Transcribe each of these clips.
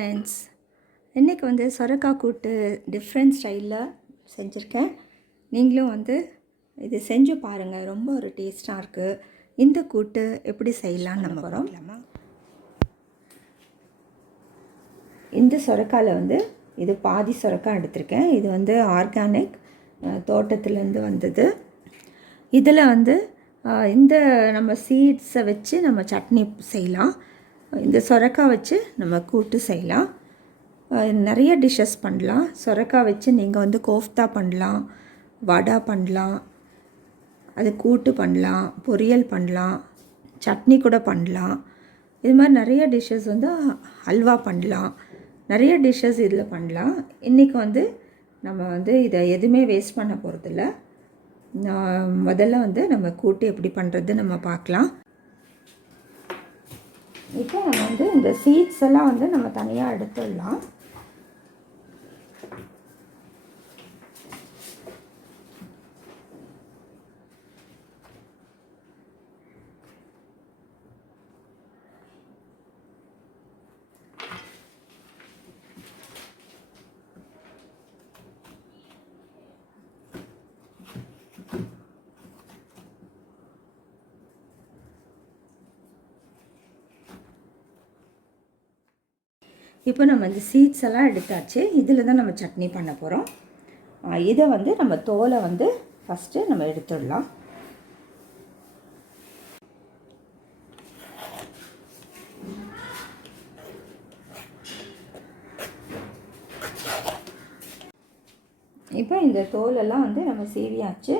Friends, இன்றைக்கி வந்து சொரக்காய் கூட்டு டிஃப்ரெண்ட் ஸ்டைலில் செஞ்சுருக்கேன். நீங்களும் வந்து இது செஞ்சு பாருங்கள், ரொம்ப ஒரு டேஸ்ட்டாக இருக்குது. இந்த கூட்டு எப்படி செய்யலான்னு நம்ம போகிறோம். இந்த சொரக்காயில் வந்து இது பாதி சொரக்காய் எடுத்திருக்கேன். இது வந்து ஆர்கானிக் தோட்டத்துலேருந்து வந்தது. இதில் வந்து இந்த நம்ம சீட்ஸை வச்சு நம்ம சட்னி செய்யலாம். இந்த சொரக்காய் வச்சு நம்ம கூட்டு செய்யலாம். நிறைய டிஷ்ஷஸ் பண்ணலாம். சொரக்காய் வச்சு நீங்கள் வந்து கோஃப்தா பண்ணலாம், வடை பண்ணலாம், அது கூட்டு பண்ணலாம், பொரியல் பண்ணலாம், சட்னி கூட பண்ணலாம். இது மாதிரி நிறைய டிஷ்ஷஸ் வந்து ஹல்வா பண்ணலாம். நிறைய டிஷ்ஷஸ் இதில் பண்ணலாம். இன்றைக்கி வந்து நம்ம வந்து இதை எதுவுமே வேஸ்ட் பண்ண போகிறதில்ல. முதல்ல வந்து நம்ம கூட்டு எப்படி பண்ணுறது நம்ம பார்க்கலாம். இப்போ நம்ம வந்து இந்த சீட்ஸ் எல்லாம் வந்து நம்ம தனியாக எடுத்துடலாம். இப்போ நம்ம இந்த சீட்ஸ் எல்லாம் எடுத்தாச்சு. இதில் தான் நம்ம சட்னி பண்ண போகிறோம். இதை வந்து நம்ம தோலை வந்து ஃபஸ்ட்டு நம்ம எடுத்துடலாம். இப்போ இந்த தோலெல்லாம் வந்து நம்ம சீவியாச்சு.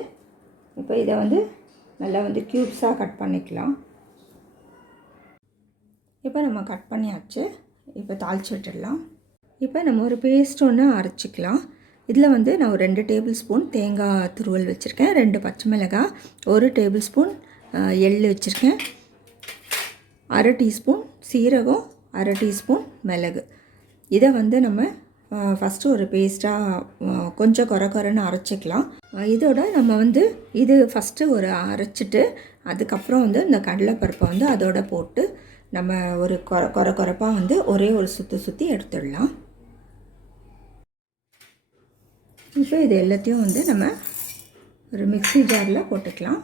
இப்போ இதை வந்து நல்லா வந்து க்யூப்ஸாக கட் பண்ணிக்கலாம். இப்போ நம்ம கட் பண்ணியாச்சு. இப்போ தாளித்து விட்டுடலாம். இப்போ நம்ம ஒரு பேஸ்ட் ஒன்று அரைச்சிக்கலாம். இதில் வந்து நான் ஒரு 2 டேபிள் ஸ்பூன் தேங்காய் துருவல் வச்சுருக்கேன், 2 பச்சை மிளகாய், 1 டேபிள் ஸ்பூன் எள் வச்சுருக்கேன், 1/2 டீஸ்பூன் சீரகம், 1/2 டீஸ்பூன் மிளகு. இதை வந்து நம்ம ஃபஸ்ட்டு ஒரு பேஸ்ட்டாக கொஞ்சம் குறைன்னு அரைச்சிக்கலாம். இதோட நம்ம வந்து இது ஃபஸ்ட்டு ஒரு அரைச்சிட்டு அதுக்கப்புறம் வந்து இந்த கடலைப்பருப்பை வந்து அதோட போட்டு நம்ம ஒரு குறைப்பாக வந்து ஒரே ஒரு சுற்றி எடுத்துடலாம். இப்போ இது எல்லாத்தையும் வந்து நம்ம ஒரு மிக்ஸி ஜாரில் போட்டுக்கலாம்.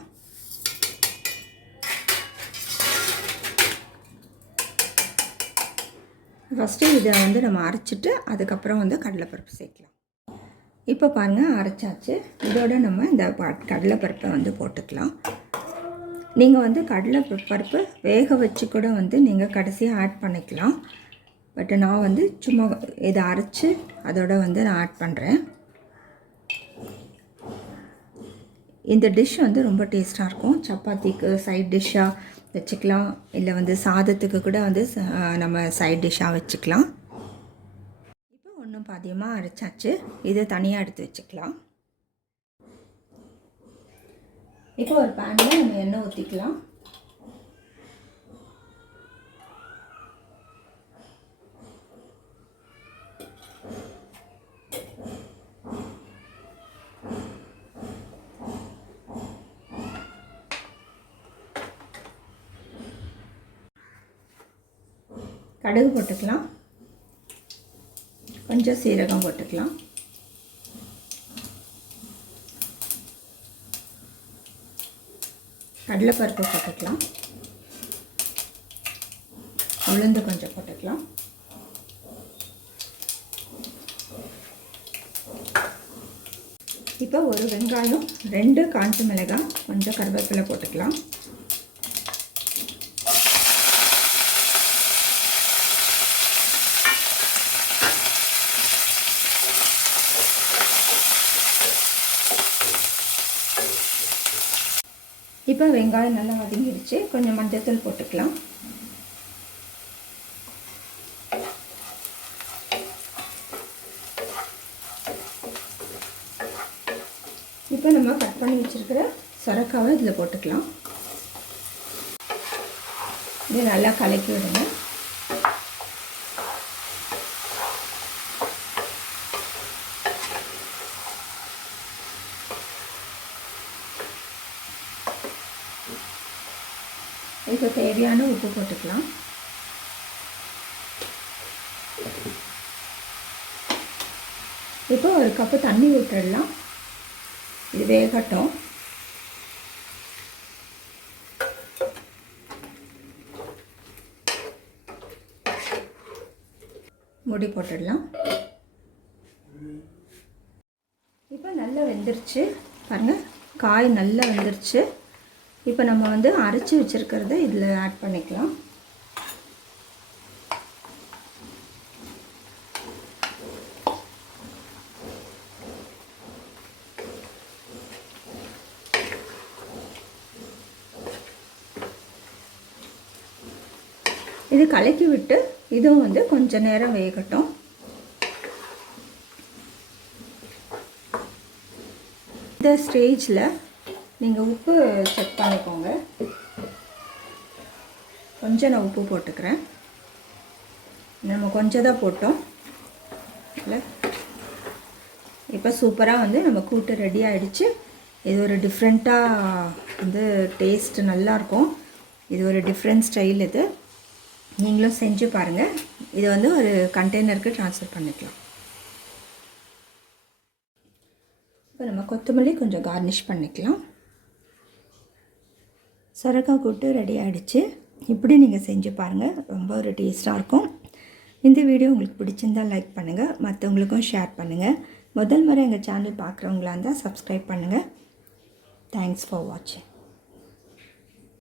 ஃபஸ்ட்டு இதை வந்து நம்ம அரைச்சிட்டு அதுக்கப்புறம் வந்து கடலைப்பருப்பு சேர்க்கலாம். இப்போ பாருங்கள், அரைச்சாச்சு. இதோட நம்ம இந்த கடலைப்பருப்பை வந்து போட்டுக்கலாம். நீங்கள் வந்து கடலைப்பருப்பு வேக வச்சு கூட வந்து நீங்கள் கடைசியாக ஆட் பண்ணிக்கலாம். பட் நான் வந்து சும்மா இதை அரைச்சி அதோட வந்து நான் ஆட் பண்ணுறேன். இந்த டிஷ் வந்து ரொம்ப டேஸ்ட்டாக இருக்கும். சப்பாத்திக்கு சைட் டிஷ்ஷாக வச்சுக்கலாம், இல்லை வந்து சாதத்துக்கு கூட வந்து நம்ம சைட் டிஷ்ஷாக வச்சுக்கலாம். இப்போ ஒன்றும் பாதியமாக அரைச்சாச்சு. இதை தனியாக எடுத்து வச்சுக்கலாம். இப்போ ஒரு பேனில் நம்ம எண்ணெய் ஊற்றிக்கலாம். கடுகு போட்டுக்கலாம், கொஞ்சம் சீரகம் போட்டுக்கலாம், கடலைப்பருப்பு போட்டுக்கலாம், உளுந்து கொஞ்சம் போட்டுக்கலாம், இப்போ ஒரு வெங்காயம், 2 காஞ்ச மிளகாய், கொஞ்சம் கருவேப்பிலை போட்டுக்கலாம். இப்போ வெங்காயம் நல்லா வதங்கிடுச்சு. கொஞ்சம் மஞ்சத்தூள் போட்டுக்கலாம். இப்போ நம்ம கட் பண்ணி வச்சுருக்கிற சொரக்காவை இதில் போட்டுக்கலாம். இது நல்லா கலக்கி விடுங்க. இதுக்கு தேவையான உப்பு போட்டுக்கலாம். இப்போ ஒரு கப்பு தண்ணி விட்டுடலாம். இது வேகட்டும். மூடி போட்டுடலாம். இப்போ நல்லா வெந்துருச்சு பாருங்கள், காய் நல்லா வெந்துருச்சு. இப்போ நம்ம வந்து அரைச்சி வச்சுருக்கிறத இதில் ஆட் பண்ணிக்கலாம். இது கலக்கி விட்டு இதுவும் வந்து கொஞ்ச நேரம் வேகட்டும். இந்த ஸ்டேஜில் நீங்கள் உப்பு செக் பண்ணிக்கோங்க. கொஞ்சம் நான் உப்பு போட்டுக்கிறேன். நம்ம கொஞ்சம் தான் போட்டோம் இல்லை. இப்போ சூப்பராக வந்து நம்ம கூட்டு ரெடி ஆகிடுச்சு. இது ஒரு டிஃப்ரெண்ட்டாக வந்து டேஸ்ட் நல்லாயிருக்கும். இது ஒரு டிஃப்ரெண்ட் ஸ்டைல். இது நீங்களும் செஞ்சு பாருங்கள். இது வந்து ஒரு கண்டெய்னருக்கு ட்ரான்ஸ்ஃபர் பண்ணிக்கலாம். இப்போ நம்ம கொத்தமல்லி கொஞ்சம் கார்னிஷ் பண்ணிக்கலாம். சொரக்காய் கூட்டு ரெடி ஆகிடுச்சு. இப்படி நீங்கள் செஞ்சு பாருங்கள், ரொம்ப ஒரு டேஸ்ட்டாக இருக்கும். இந்த வீடியோ உங்களுக்கு பிடிச்சிருந்தால் லைக் பண்ணுங்கள், மற்றவங்களுக்கும் ஷேர் பண்ணுங்கள். முதல் முறை எங்கள் சேனல் பார்க்குறவங்களா இருந்தால் சப்ஸ்கிரைப் பண்ணுங்கள். தேங்க்ஸ் ஃபார் வாட்சிங்.